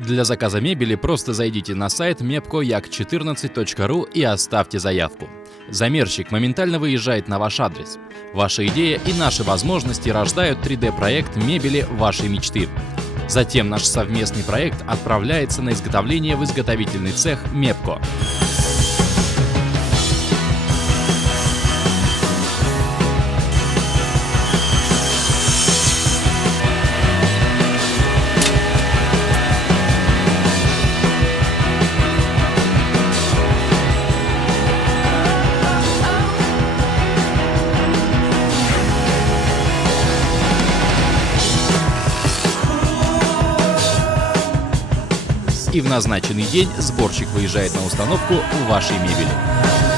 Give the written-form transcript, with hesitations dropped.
Для заказа мебели просто зайдите на сайт mepcoyak14.ru и оставьте заявку. Замерщик моментально выезжает на ваш адрес. Ваша идея и наши возможности рождают 3D-проект мебели вашей мечты. Затем наш совместный проект отправляется на изготовление в изготовительный цех Mepco. И в назначенный день сборщик выезжает на установку вашей мебели.